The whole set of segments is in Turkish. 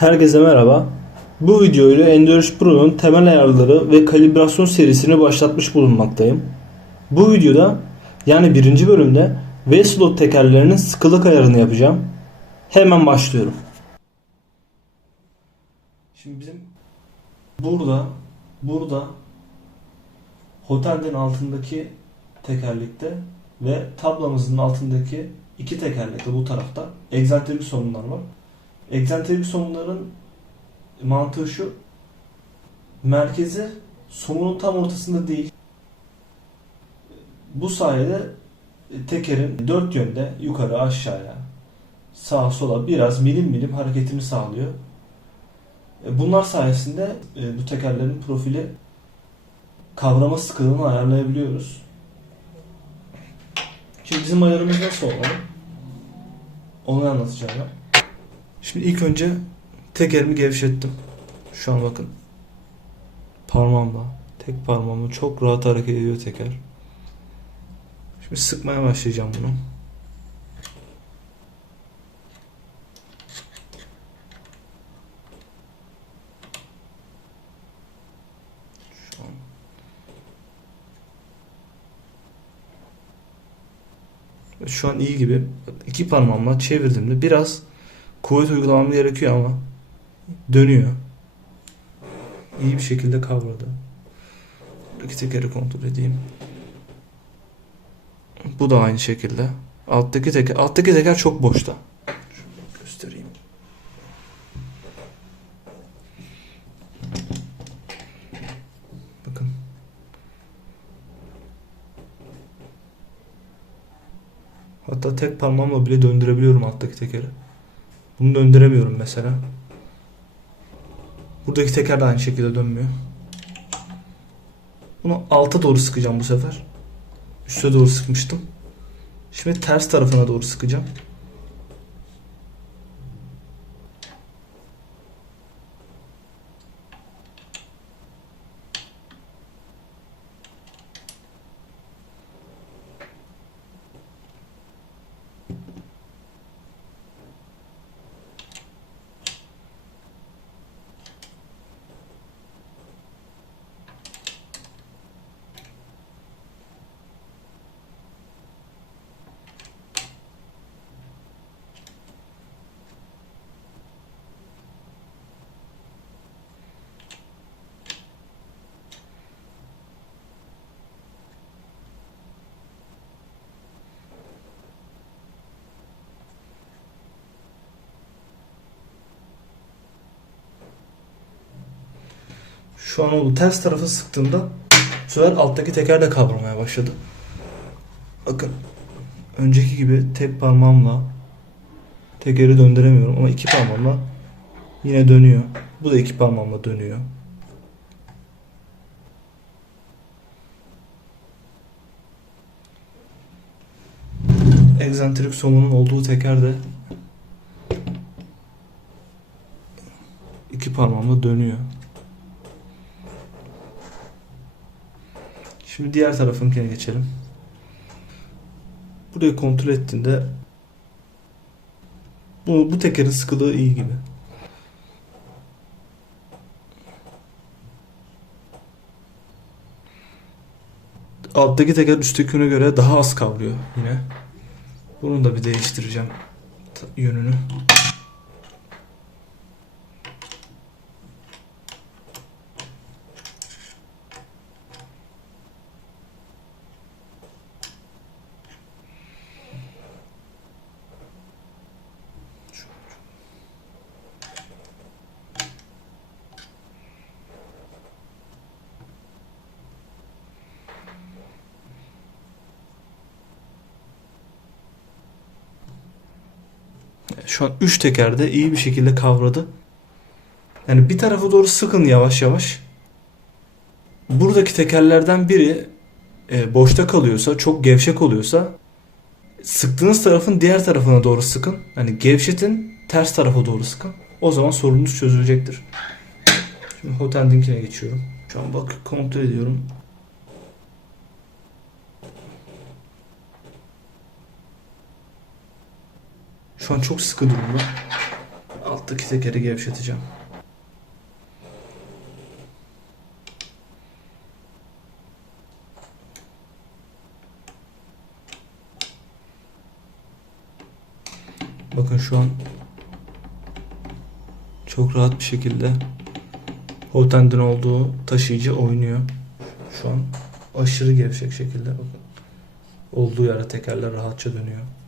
Herkese merhaba. Bu videoyla Endurance Pro'nun temel ayarları ve kalibrasyon serisini başlatmış bulunmaktayım. Bu videoda yani birinci bölümde V-slot tekerlerinin sıkılık ayarını yapacağım. Hemen başlıyorum. Şimdi bizim burada burada otelden altındaki tekerlekte ve tablamızın altındaki iki tekerlekte bu tarafta egzantrik sorunlar var. Egzantrik somunların mantığı şu. Merkezi somunun tam ortasında değil. Bu sayede tekerin dört yönde yukarı aşağıya sağa sola biraz milim milim hareketini sağlıyor. Bunlar sayesinde e, bu tekerlerin profili kavrama sıkılığını ayarlayabiliyoruz. Şimdi bizim ayarımız nasıl olmalı? Onu anlatacağım. Şimdi ilk önce tekerimi gevşettim. Şu an bakın. Parmağımla, tek parmağımla çok rahat hareket ediyor teker. Şimdi sıkmaya başlayacağım bunu. Şu an. İyi gibi. İki parmağımla çevirdiğimde biraz kuvvet uygulamam gerekiyor ama dönüyor. İyi bir şekilde kavradı. İki tekeri kontrol edeyim. Bu da aynı şekilde. Alttaki teker, alttaki teker çok boşta. Şöyle göstereyim. Bakın. Hatta tek parmağımla bile döndürebiliyorum alttaki tekeri. Bunu döndüremiyorum mesela. Buradaki teker de aynı şekilde dönmüyor. Bunu alta doğru sıkacağım bu sefer. Üste doğru sıkmıştım. Şimdi ters tarafına doğru sıkacağım. Şu an oldu. Ters tarafı sıktığımda bu sefer alttaki teker de kavramaya başladı. Bakın. Önceki gibi tek parmağımla tekeri döndüremiyorum ama iki parmağımla yine dönüyor. Bu da iki parmağımla dönüyor. Egzantrik somunun olduğu teker de iki parmağımla dönüyor. Şimdi diğer tarafınkine geçelim. Burayı kontrol ettiğinde bu, bu tekerin sıkılığı iyi gibi. Alttaki teker üsttekine göre daha az kavruyor yine. Bunu da bir değiştireceğim yönünü. Şu an 3 tekerde iyi bir şekilde kavradı. Yani bir tarafa doğru sıkın yavaş yavaş. Buradaki tekerlerden biri e, boşta kalıyorsa, çok gevşek oluyorsa sıktığınız tarafın diğer tarafına doğru sıkın. Hani gevşetin, ters tarafa doğru sıkın. O zaman sorununuz çözülecektir. Şimdi Hotend'inkine geçiyorum. Şu an bak kontrol ediyorum. Şu an çok sıkı durumda. Alttaki tekeri gevşeteceğim. Bakın şu an çok rahat bir şekilde Hotend'in olduğu taşıyıcı oynuyor. Şu an aşırı gevşek şekilde bakın. Olduğu yere tekerler rahatça dönüyor.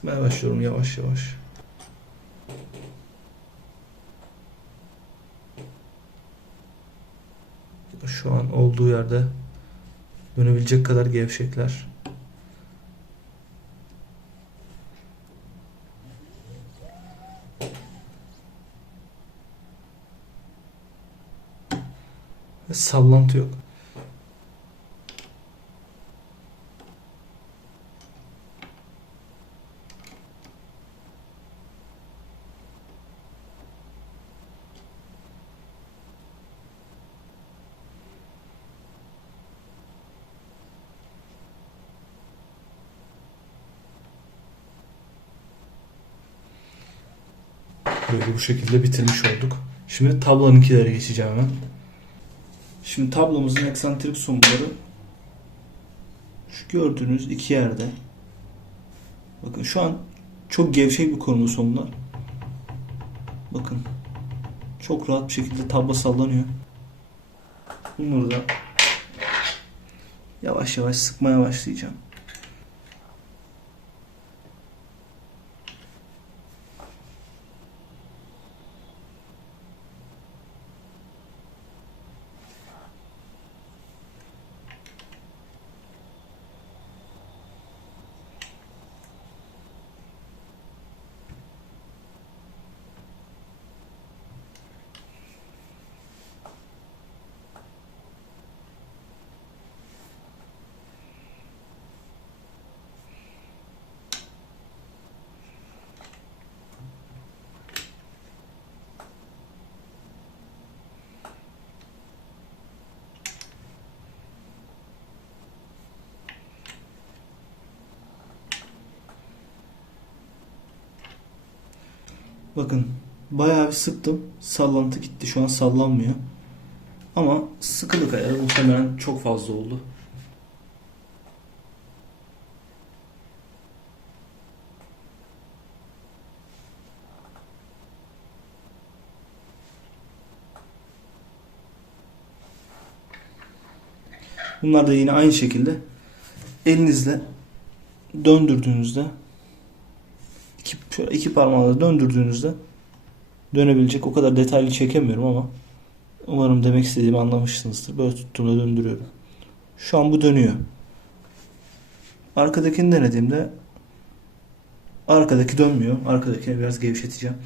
Sıkmaya başlıyorum yavaş yavaş. Şu an olduğu yerde dönebilecek kadar gevşekler. Ve sallantı yok. Böyle bu şekilde bitirmiş olduk. Şimdi tablonun geçeceğim hemen. Şimdi tablomuzun eksantrik sumları şu gördüğünüz iki yerde. Bakın şu an çok gevşek bir konumda somlar. Bakın. Çok rahat bir şekilde tablo sallanıyor. Bunları da yavaş yavaş sıkmaya başlayacağım. Bakın bayağı bir sıktım. Sallantı gitti. Şu an sallanmıyor. Ama sıkılık ayarı muhtemelen çok fazla oldu. Bunlar da yine aynı şekilde elinizle döndürdüğünüzde iki, şöyle iki parmağınızla döndürdüğünüzde dönebilecek o kadar detaylı çekemiyorum ama umarım demek istediğimi anlamışsınızdır. Böyle tuttuğumda döndürüyorum. Şu an bu dönüyor. Arkadakini denediğimde arkadaki dönmüyor. Arkadakini biraz gevşeteceğim.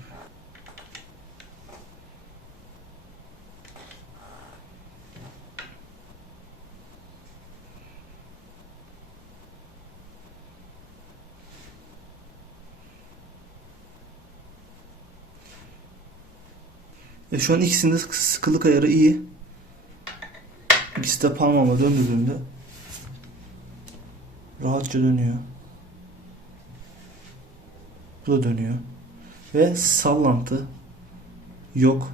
Ve şu an ikisinde sık- sıkılık ayarı iyi. İkisi de parmağıma döndürdüğümde rahatça dönüyor. Bu da dönüyor. Ve sallantı yok.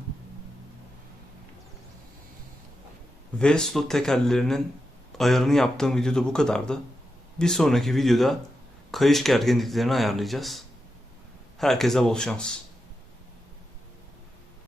V-slot tekerlerinin ayarını yaptığım videoda bu kadardı. Bir sonraki videoda kayış gerginliklerini ayarlayacağız. Herkese bol şans.